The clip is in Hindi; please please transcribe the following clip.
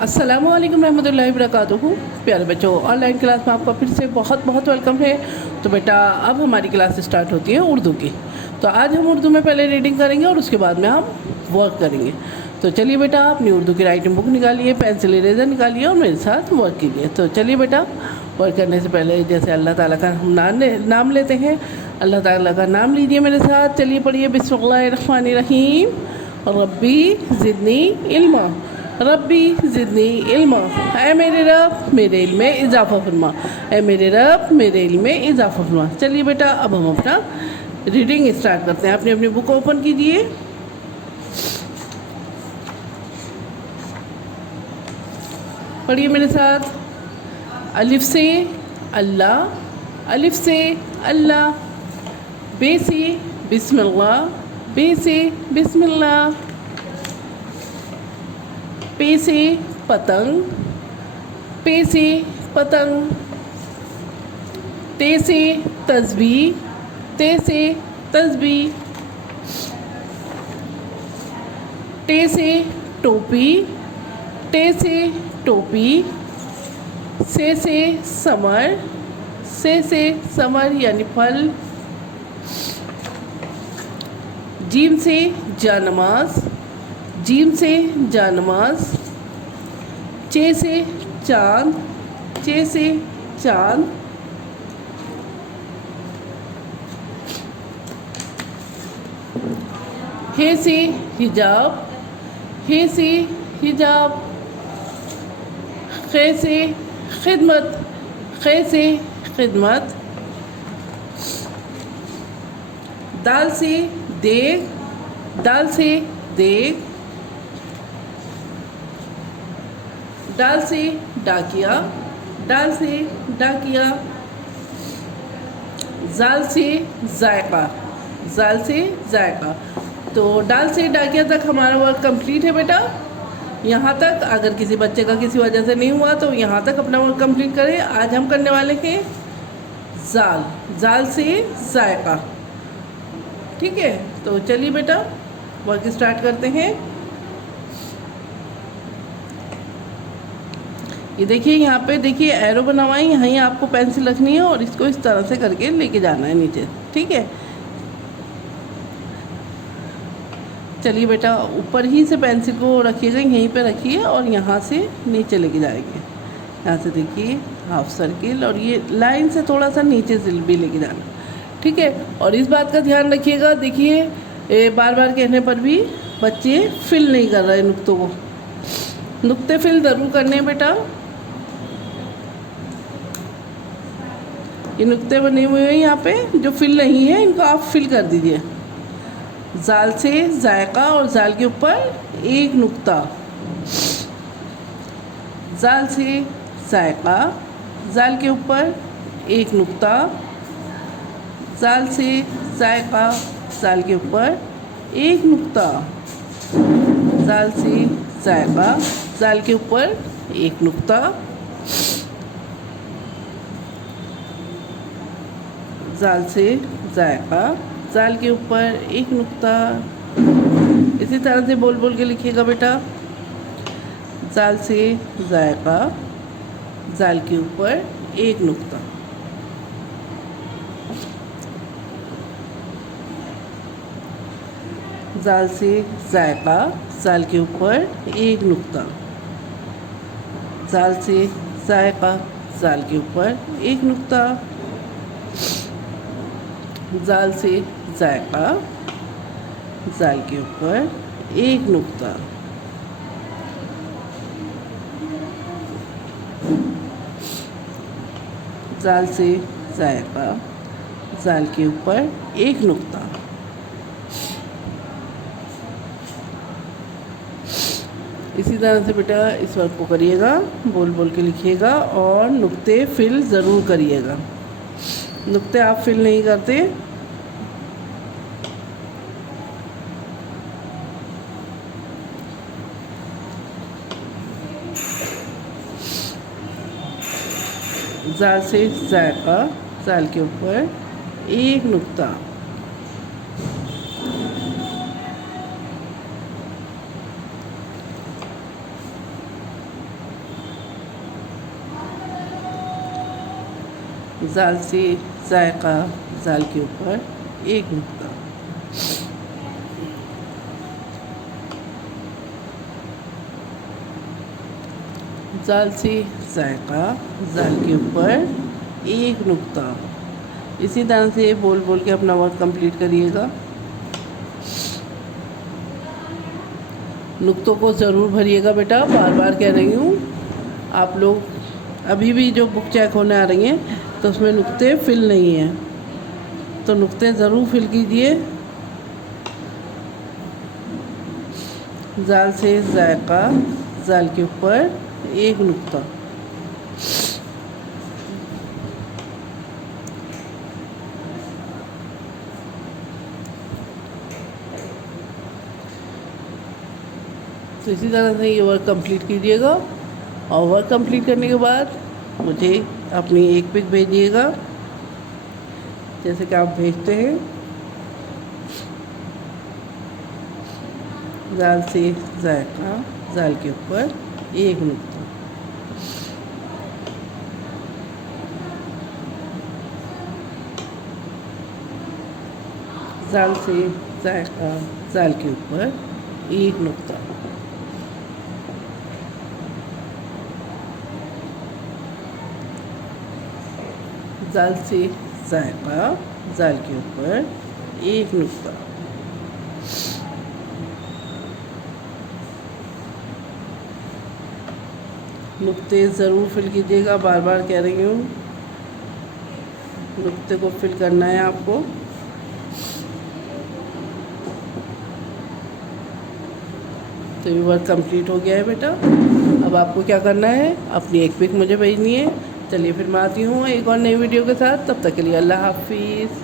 अस्सलामुअलैकुम रहमतुल्लाहि वबरकातुहू। प्यारे बच्चों, ऑनलाइन क्लास में आपका फिर से बहुत बहुत वेलकम है। तो बेटा अब हमारी क्लास स्टार्ट होती है उर्दू की। तो आज हम उर्दू में पहले रीडिंग करेंगे और उसके बाद में हम वर्क करेंगे। तो चलिए बेटा, अपनी उर्दू की राइटिंग बुक निकालिए, पेंसिल इरेज़र निकालिए और मेरे साथ वर्क कीजिए। तो चलिए बेटा, वर्क करने से पहले जैसे अल्लाह ताला का हम नाम लेते हैं, अल्लाह ताला का नाम लीजिए मेरे साथ। चलिए पढ़िए, बिस्मिल्लाहिर्रहमानिर्रहीम। रब्बी ज़िदनी इल्मा, रब्बी ज़िदनी इल्मा। ऐ मेरे रब मेरे इल्म में इजाफ़ा फरमा, ऐ मेरे रब मेरे इल्म में इजाफ़ा फरमा। चलिए बेटा, अब हम अपना रीडिंग स्टार्ट करते हैं। अपनी अपनी बुक ओपन कीजिए। पढ़िए मेरे साथ। अलिफ से अल्लाह, अलिफ से अल्लाह। बे से बिस्मिल्लाह, बे से बिस्मिल्लाह। पे से पतंग, पे से पतंग। ते से तस्बीह, ते से तस्बीह। टे से टोपी, टे से टोपी। से समर, से समर यानी फल। जीम से जानमाज, जीम से जानमाज। चे से चाँद, चे से चाँद। हे से हिजाब, हे से हिजाब। खे से खिदमत, खे से खिदमत। दाल से देग, दाल से देग। डाल से डाकिया, डाल से डाकिया। जाल से जायका, जाल से जायका। तो डाल से डाकिया तक हमारा वर्क कंप्लीट है बेटा। यहाँ तक अगर किसी बच्चे का किसी वजह से नहीं हुआ तो यहाँ तक अपना वर्क कंप्लीट करें। आज हम करने वाले हैं जाल, जाल से जायका। ठीक है, तो चलिए बेटा वर्क स्टार्ट करते हैं। ये देखिए, यहाँ पे देखिए एरो बना हुआ है, यहीं आपको पेंसिल रखनी है और इसको इस तरह से करके लेके जाना है नीचे। ठीक है, चलिए बेटा, ऊपर ही से पेंसिल को रखिएगा, यहीं पे रखिए और यहाँ से नीचे लेके जाएंगे। यहाँ से देखिए हाफ सर्किल और ये लाइन से थोड़ा सा नीचे से भी लेके जाना। ठीक है, और इस बात का ध्यान रखिएगा, देखिए बार बार कहने पर भी बच्चे फिल नहीं कर रहे नुक्तों को। नुक्ते फिल ज़रूर करने हैं बेटा। ये नुक्ते बने हुए हैं यहाँ पे, जो फिल नहीं है इनको आप फिल कर दीजिए। जाल से जायका और जाल के ऊपर एक नुक्ता। जाल से जायका, जाल के ऊपर एक नुक्ता। जाल से जायका, जाल के ऊपर एक नुक्ता। जाल से जायका, जाल के ऊपर एक नुक्ता। जाल से जायका, जाल के ऊपर एक नुक्ता। इसी तरह से बोल बोल के लिखिएगा बेटा। जाल से जायका, जाल के ऊपर एक नुक्ता। जाल से जायका, जाल के ऊपर एक नुक्ता। जाल से जायका, जाल के ऊपर एक नुक्ता। जाल से जायका, जाल के ऊपर एक नुक्ता। जाल से जायका, जाल के ऊपर एक नुक्ता। इसी तरह से बेटा इस वर्क को करिएगा, बोल बोल के लिखिएगा और नुक्ते फिल ज़रूर करिएगा। नुक्ते आप फिल नहीं करते। जाल से जायका, जाल के ऊपर एक नुक्ता। जाल से जायका, जाल के ऊपर एक नुक्ता। जाल से जायका, जाल के ऊपर एक नुक्ता। इसी तरह से बोल बोल के अपना वर्क कंप्लीट करिएगा। नुक्तों को ज़रूर भरिएगा बेटा, बार बार कह रही हूँ। आप लोग अभी भी जो बुक चेक होने आ रही हैं तो उसमें नुक्ते फिल नहीं हैं, तो नुक्ते ज़रूर फिल कीजिए। जाल से जायका, जाल के ऊपर एक नुक्ता। तो इसी तरह से ये वर्क कंप्लीट कीजिएगा। और वर्क कंप्लीट करने के बाद मुझे अपनी एक पिक भेजिएगा, जैसे कि आप भेजते हैं। जाल से जायका, जाल के ऊपर एक नुक्ता। जाल से जायका, जाल के ऊपर एक नुक्ता। जाल से जायका, जाल के ऊपर एक नुक्ता। नुक्ते ज़रूर फिल कीजिएगा, बार बार कह रही हूँ। नुक्ते को फिल करना है आपको। तो ये वर्क कंप्लीट हो गया है बेटा। अब आपको क्या करना है, अपनी एक पिक मुझे भेजनी है। चलिए फिर मैं आती हूँ एक और नई वीडियो के साथ। तब तक के लिए अल्लाह हाफिज़।